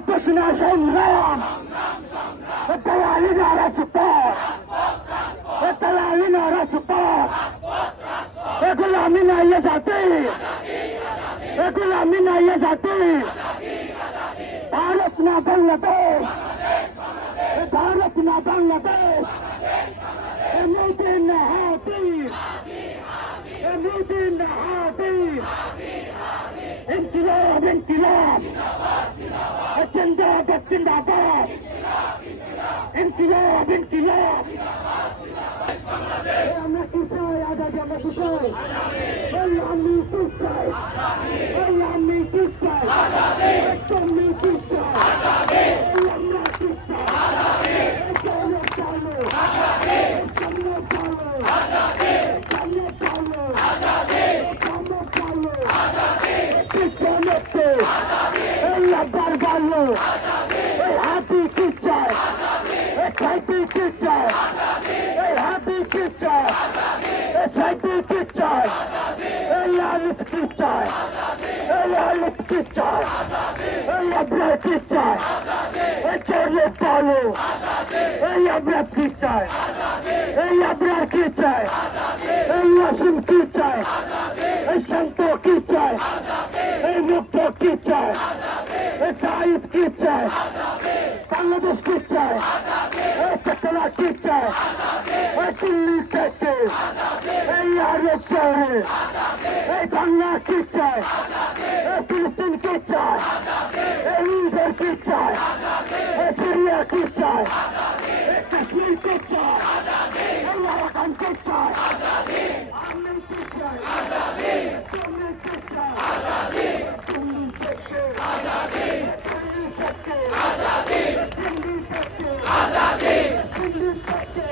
প্রশ্ন সংগ্রাম দালালিনা রাজপথ দালালিনা রাজপথ এগুলো আমি না ইয়ে জাতি এগুলো আমি না ইয়ে জাতি ভারত না বাংলাদেশ ভারত না বাংলাদেশ মোদি না হাতি মোদি না হাতি انقلاب انقلاب వచ్చిందా వచ్చిందా ఇంకిలాబ్ ఇంకిలాబ్ আমরা কিশোর আজাদ আমরা কিশোর আমি ভালো এই হাতি কি চায় এই খাইতে কি চায় এই হাতি কি চায় এই সাইতে কি চায় এই আলিফ কি চায় এই আলিফ কি চায় এই আবরা কি চায় এই চলে পালো। এই আবরা কি চায় এই আবরার কি চায় এই ওয়াসিম কি চায় যুবক কি চায় সাইদ কি চায় বাংলাদেশ কি চায় চাকলা কি চায় দিল্লি থেকে এই আরব চৌরে এই বাংলা কি চায় ফিলিস্তিন কি চায় এই ইন্ডিয়ার কি সিরিয়া কি চায় কাশ্মীর কি এই আরাকান কি Respect it.